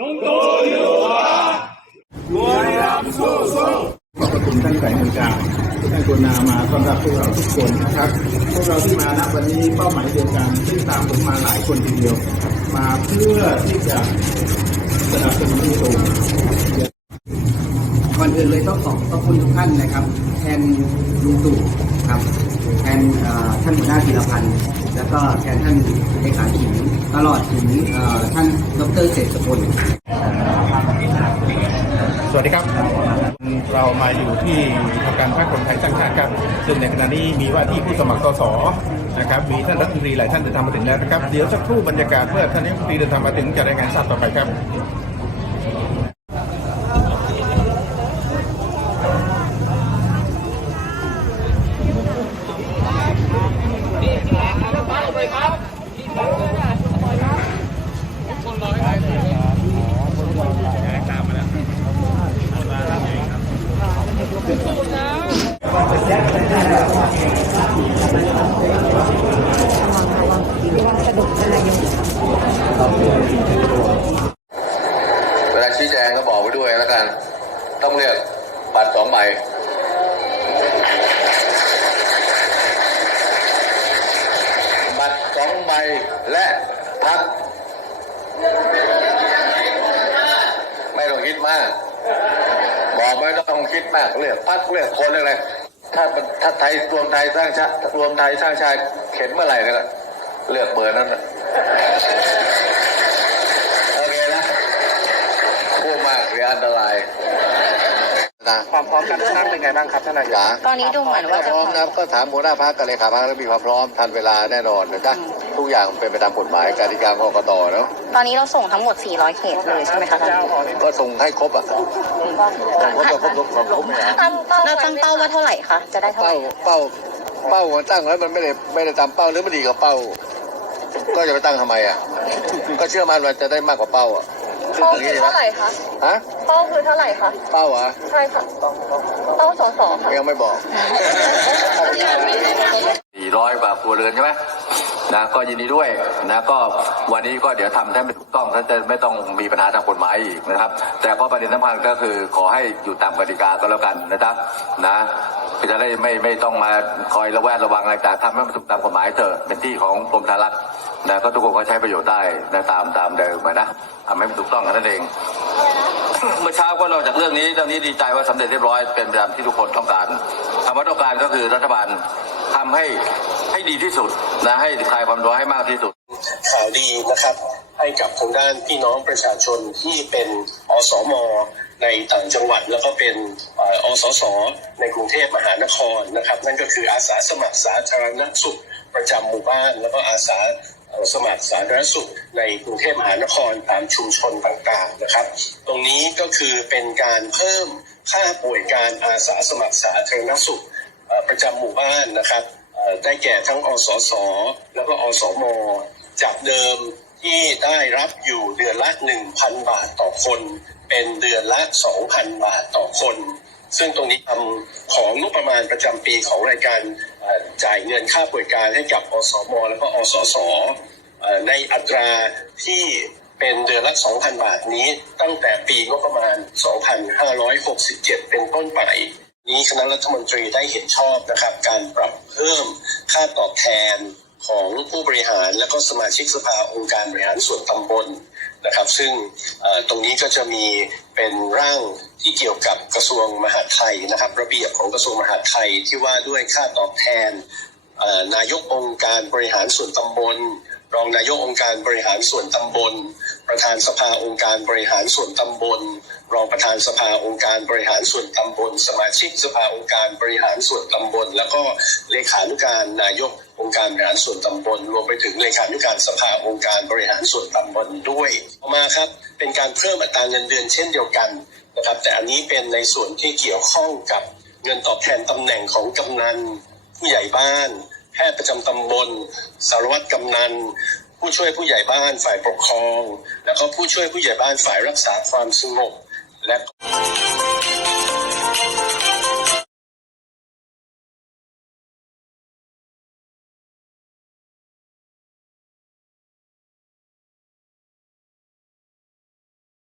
ลุงตูอยู่ขวาบุรีรัมย์สู้สู้ขอบพระคุณท่านไก่นานกาท่านกุณามาต้อนรับพวกเราทุกคนนะครับพวกเราที่มาณวันนี้เป้าหมายเดียวกันซึ่งตามผมมาหลายคนทีเดียว มาเพื่อที่จะสนับสนุนตรง อนอื่นเลยต้องขอบขอบคุณทุกท่านนะครับ แทนลุงตู่ครับแทนท่านหัวหน้าธีรพันธ์แล้วก็แทนท่านเลขาขิงตลอดถึงท่านดรเศรษฐพลสวัสดีครับ เรามาอยู่ที่ทำการพรรคคนไทยสร้างชาติครับซึ่งในขณะนี้มีว่าที่ผู้สมัครสสนะครับมีท่านรัฐมนตรีหลายท่านเดินทางมาถึงแล้วนะครับเดี๋ยวสักครู่บรรยากาศเมื่อท่านรัฐมนตรีเดินทางมาถึงจะรายงานทราบต่อไปครับ เวลาชี้แจงก็บอกไว้ด้วยแล้วกัน ต้องเลือกบัตรสองใบบัตรสองใบและพักไม่ต้องคิดมาก บอกไม่ต้องคิดมากเลือกพักเลือกคนเลือกอะไร ถ้าถ้าไทยรวมไทยสร้างชาติรวมไทยสร้างชาติเข็นเมื่อไหร่ก็เลือกเบอร์นั้นน่ะโอเคนะพูดมากเสียอันตราย ความพร้อมการเลือกตั้งเป็นไงบ้างครับท่านนายกจ๋าตอนนี้ดูเหมือนว่าจะพร้อมนะก็ถามหัวหน้าพักกับเลขาพักแล้วมีความพร้อมทันเวลาแน่นอนนะจ๊ะทุกอย่างเป็นไปตามกฎหมายกติกาของกตเนาะตอนนี้เราส่งทั้งหมด 400 เขตเลยใช่ไหมคะท่านก็ส่งให้ครบอะส่งครบก็ครบครบครบครบไหมฮะเราตั้งเป้าว่าเท่าไหร่คะจะได้เท่าไหเป้าร่เป้าเป้ามันตั้งแล้วมันไม่ได้ไม่ได้ตามเป้าหรือไม่ดีกับเป้า ก็จะไปตั้งทำไมอะก็เชื่อมันว่าจะได้มากกว่าเป้าอะซึ่ง เป้าอย่างคืนี้อนะเท่าไหร่คะฮะเป้าคือเท่าไหร่คะเป้าเหรอะใช่ค่ะเป้าสอสอค่ะยังไม่บอกสี่ร้อยกว่าครัวเรือนใช่ไหมนะก็ยินดีด้วยนะก็วันนี้ก็เดี๋ยวทำให้มันถูกต้องท่านจะไม่ต้องมีปัญหาทางกฎหมายอีกนะครับ แต่ก็ประเด็นสำคัญก็คือขอให้อยู่ตามกติกาก็แล้วกันนะครับนะจะได้ไม่ไม่ต้องมาคอยระแวดระวังอะไรแต่ทำให้มันถูกตามกฎหมายเถอะเป็นที่ของกรมธารักษ์ นะก็ทุกคนก็ใช้ประโยชน์ได้นะตามตามเดิมอะนะทำให้มันถูกต้องกันนั่นเอง เมื่อเช้าก็นอกจากเรื่องนี้เรื่องนี้ดีใจว่าสำเร็จเรียบร้อยเป็นไปตามที่ทุกคนต้องการคำว่าต้องการก็คือรัฐบาลทำให้ให้ดีที่สุดนะให้คลายความร้อนให้มากที่สุด ข่าวดีนะครับ ให้กับทางด้านพี่น้องประชาชนที่เป็นอสมในต่างจังหวัดแล้วก็เป็นเอ่อสส ในกรุงเทพมหานครนะครับ นั่นก็คืออาสาสมัครสาธารณสุขประจำหมู่บ้าน แล้วก็อาสา สมัครสาธารณสุขในกรุงเทพมหานครตามชุมชนต่างๆนะครับ ตรงนี้ก็คือเป็นการเพิ่มค่าป่วยการอาสาสมัครสาธารณสุขประจำหมู่บ้านนะครับได้แก่ทั้งอสส แล้วก็อสม จากเดิมที่ได้รับอยู่เดือนละ 1,000 บาทต่อคน เป็นเดือนละ 2,000 บาทต่อคน ซึ่งตรงนี้ทำของงบประมาณประจำปีของรายการจ่ายเงินค่าป่วยการให้กับอสมแล้วก็อสสเอ่อในอัตราที่เป็นเดือนละ 2,000 บาทนี้ ตั้งแต่ปีงบประมาณ 2567 เป็นต้นไป นี้คณะรัฐมนตรีได้เห็นชอบนะครับ การปรับเพิ่มค่าตอบแทน ของผู้บริหารและก็สมาชิกสภาองค์การบริหารส่วนตำบลนะครับ ซึ่งตรงนี้ก็จะมีเป็นร่างที่เกี่ยวกับกระทรวงมหาดไทยนะครับ ระเบียบของกระทรวงมหาดไทยที่ว่าด้วยค่าตอบแทนนายกองค์การบริหารส่วนตำบล รองนายกองค์การบริหารส่วนตำบล ประธานสภาองค์การบริหารส่วนตำบล รองประธานสภาองค์การบริหารส่วนตำบล สมาชิกสภาองค์การบริหารส่วนตำบล แล้วก็เลขานุการนายกองค์การบริหารส่วนตำบล รวมไปถึงเลขานุการสภาองค์การบริหารส่วนตำบลด้วยต่อมาครับ เป็นการเพิ่มอัตราเงินเดือนเช่นเดียวกันนะครับ แต่อันนี้เป็นในส่วนที่เกี่ยวข้องกับเงินตอบแทนตำแหน่งของกำนันผู้ใหญ่บ้าน ทย์ประจำตำบล สารวัตรกำนัน ผู้ช่วยผู้ใหญ่บ้านฝ่ายปกครอง แล้วก็ผู้ช่วยผู้ใหญ่บ้านฝ่ายรักษาความสงบและ